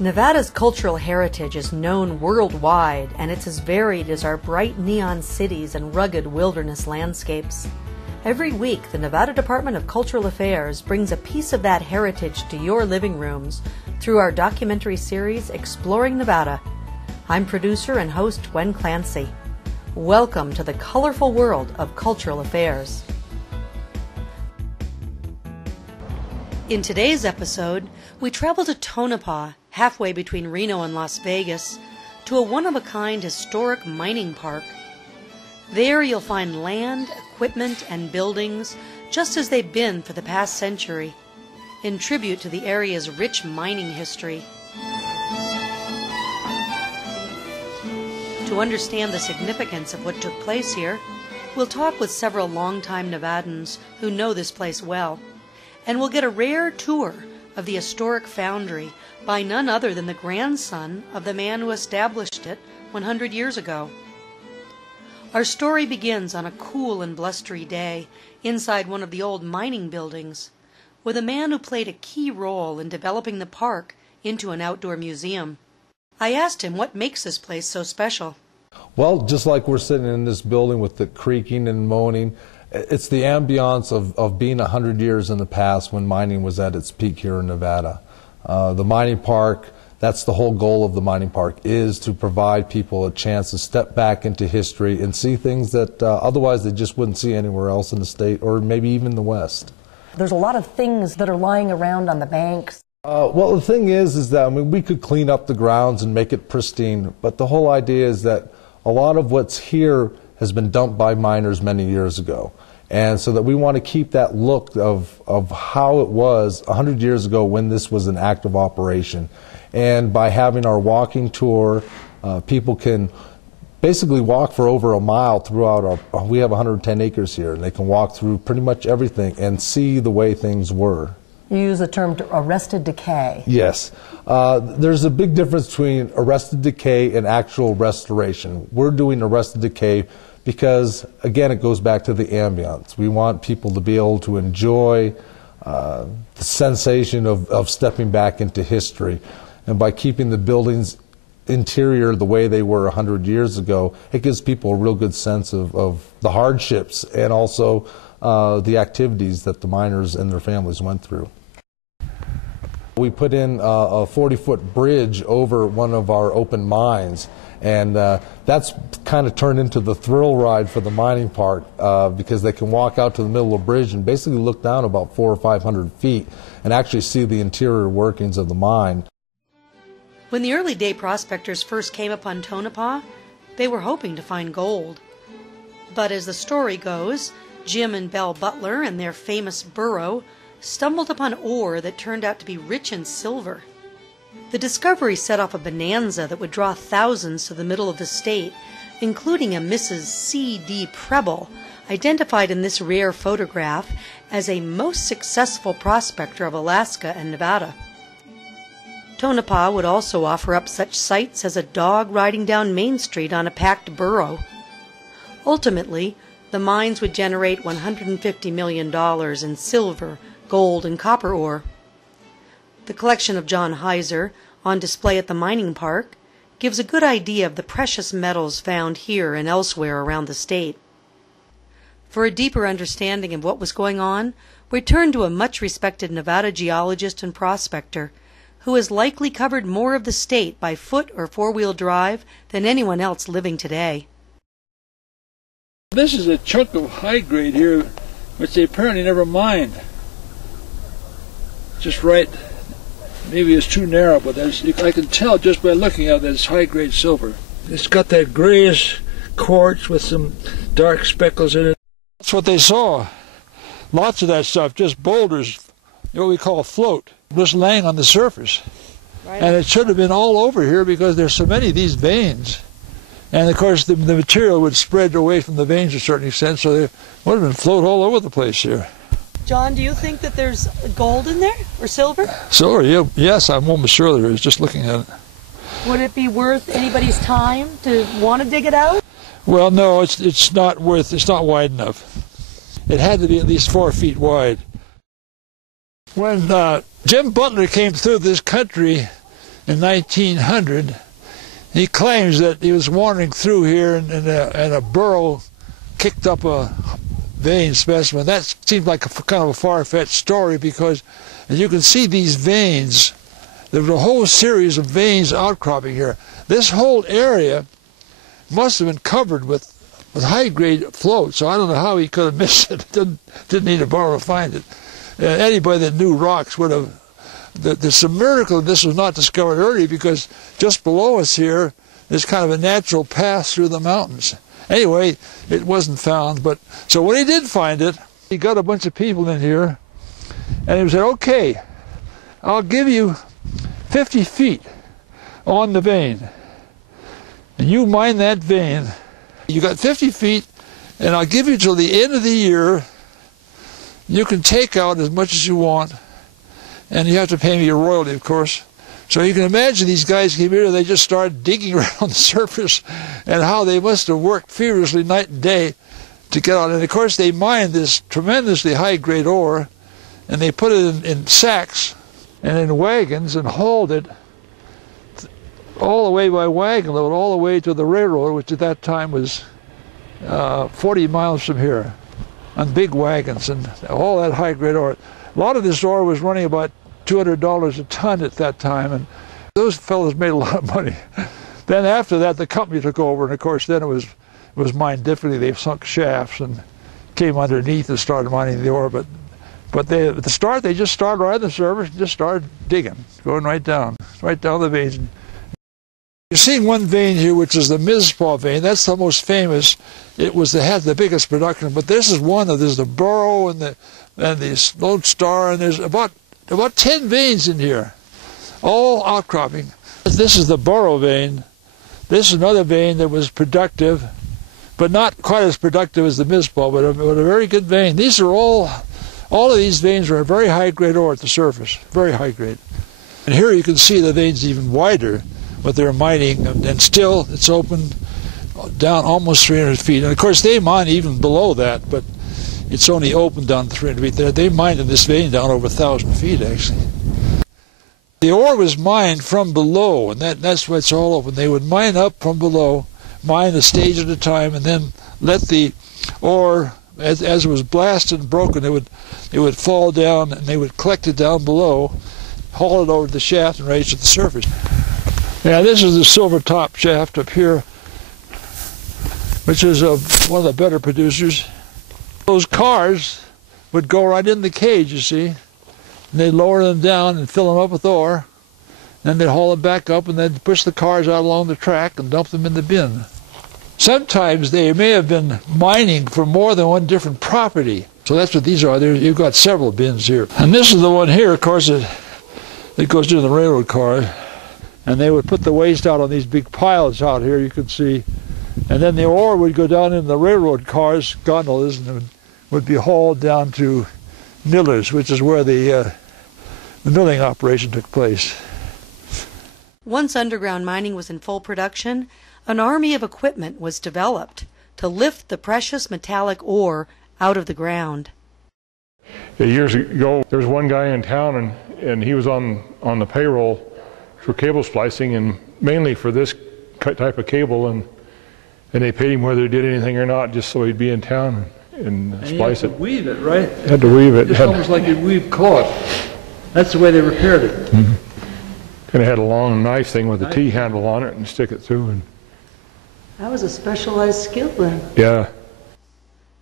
Nevada's cultural heritage is known worldwide, and it's as varied as our bright neon cities and rugged wilderness landscapes. Every week, the Nevada Department of Cultural Affairs brings a piece of that heritage to your living rooms through our documentary series, Exploring Nevada. I'm producer and host Gwen Clancy. Welcome to the colorful world of cultural affairs. In today's episode, we travel to Tonopah, halfway between Reno and Las Vegas, to a one-of-a-kind historic mining park. There you'll find land, equipment, and buildings just as they've been for the past century, in tribute to the area's rich mining history. To understand the significance of what took place here, we'll talk with several longtime Nevadans who know this place well, and we'll get a rare tour of the historic foundry by none other than the grandson of the man who established it 100 years ago. Our story begins on a cool and blustery day inside one of the old mining buildings, with a man who played a key role in developing the park into an outdoor museum. I asked him what makes this place so special. Well, just like we're sitting in this building with the creaking and moaning, it's the ambiance of being 100 years in the past when mining was at its peak here in Nevada. The mining park, that's the whole goal of the mining park, is to provide people a chance to step back into history and see things that otherwise they just wouldn't see anywhere else in the state or maybe even the West. There's a lot of things that are lying around on the banks. Well, the thing is that we could clean up the grounds and make it pristine, but the whole idea is that a lot of what's here has been dumped by miners many years ago. And so that we want to keep that look of how it was 100 years ago when this was an active operation. And by having our walking tour, people can basically walk for over a mile throughout we have 110 acres here, and they can walk through pretty much everything and see the way things were. You use the term arrested decay. Yes. There's a big difference between arrested decay and actual restoration. We're doing arrested decay because, again, it goes back to the ambience. We want people to be able to enjoy the sensation of stepping back into history. And by keeping the buildings interior the way they were 100 years ago, it gives people a real good sense of the hardships and also the activities that the miners and their families went through. We put in a 40-foot bridge over one of our open mines, and that's kind of turned into the thrill ride for the mining park because they can walk out to the middle of the bridge and basically look down about 400 or 500 feet and actually see the interior workings of the mine. When the early day prospectors first came upon Tonopah, they were hoping to find gold. But as the story goes, Jim and Belle Butler and their famous burro stumbled upon ore that turned out to be rich in silver. The discovery set off a bonanza that would draw thousands to the middle of the state, including a Mrs. C.D. Preble, identified in this rare photograph as a most successful prospector of Alaska and Nevada. Tonopah would also offer up such sights as a dog riding down Main Street on a packed burro. Ultimately, the mines would generate $150 million in silver, gold, and copper ore. The collection of John Heiser, on display at the mining park, gives a good idea of the precious metals found here and elsewhere around the state. For a deeper understanding of what was going on, we turn to a much-respected Nevada geologist and prospector who has likely covered more of the state by foot or four-wheel drive than anyone else living today. This is a chunk of high grade here, which they apparently never mined. Just right, maybe it's too narrow, but I can tell just by looking at it that it's high grade silver. It's got that grayish quartz with some dark speckles in it. That's what they saw. Lots of that stuff, just boulders, what we call float, just laying on the surface. Right. And it should have been all over here because there's so many of these veins. And of course the material would spread away from the veins to a certain extent, so they would have been float all over the place here. John, do you think that there's gold in there, or silver? Silver, yeah, yes, I'm almost sure there is, just looking at it. Would it be worth anybody's time to want to dig it out? Well, no, it's not wide enough. It had to be at least 4 feet wide. When Jim Butler came through this country in 1900. He claims that he was wandering through here and a burro kicked up a vein specimen. That seems like a kind of a far-fetched story because, as you can see, these veins, there was a whole series of veins outcropping here. This whole area must have been covered with high-grade float, so I don't know how he could have missed it. Didn't need a burro to find it. Anybody that knew rocks would have. There's a miracle this was not discovered early because just below us here there's kind of a natural path through the mountains. Anyway, it wasn't found, but so when he did find it, he got a bunch of people in here and he said, okay, I'll give you 50 feet on the vein and you mine that vein. You got 50 feet and I'll give you till the end of the year. You can take out as much as you want. And you have to pay me a royalty, of course. So you can imagine these guys came here, they just started digging around the surface and how they must have worked feverishly night and day to get out. And of course they mined this tremendously high-grade ore and they put it in sacks and in wagons and hauled it all the way by wagon load, all the way to the railroad, which at that time was 40 miles from here, on big wagons and all that high-grade ore. A lot of this ore was running about $200 a ton at that time, and those fellows made a lot of money. Then after that, the company took over, and of course then it was mined differently. They sunk shafts and came underneath and started mining the ore. But they, at the start, they just started right on the surface and just started digging, going right down the veins. You're seeing one vein here, which is the Mizpah vein. That's the most famous. It had the biggest production, but this is one of, there's the Burrow and the Lone Star, and there's about 10 veins in here, all outcropping. This is the Burrow vein. This is another vein that was productive, but not quite as productive as the Mizpah, but a very good vein. These are all of these veins are a very high-grade ore at the surface, very high-grade. And here you can see the veins even wider, what they're mining, and still it's open down almost 300 feet. And of course they mine even below that, but it's only open down 300 feet there. They mined in this vein down over 1,000 feet actually. The ore was mined from below, and that's why it's all open. They would mine up from below, mine a stage at a time, and then let the ore, as it was blasted and broken, it would fall down, and they would collect it down below, haul it over the shaft, and raise it to the surface. Yeah, this is the silver top shaft up here, which is one of the better producers. Those cars would go right in the cage, you see, and they'd lower them down and fill them up with ore, then they'd haul them back up and then push the cars out along the track and dump them in the bin. Sometimes they may have been mining for more than one different property. So that's what these are. You've got several bins here. And this is the one here, of course, that goes into the railroad car. And they would put the waste out on these big piles out here, you can see. And then the ore would go down in the railroad cars, gondolas, and would be hauled down to millers, which is where the milling operation took place. Once underground mining was in full production, an army of equipment was developed to lift the precious metallic ore out of the ground. Years ago, there was one guy in town, and he was on the payroll for cable splicing, and mainly for this type of cable, and they paid him whether he did anything or not, just so he'd be in town and splice it. Weave it, right? Had to weave it. It's almost like you'd weave cloth. That's the way they repaired it. Mm-hmm. Kind of had a long knife thing with a T-handle on it and stick it through. And That was a specialized skill then. yeah.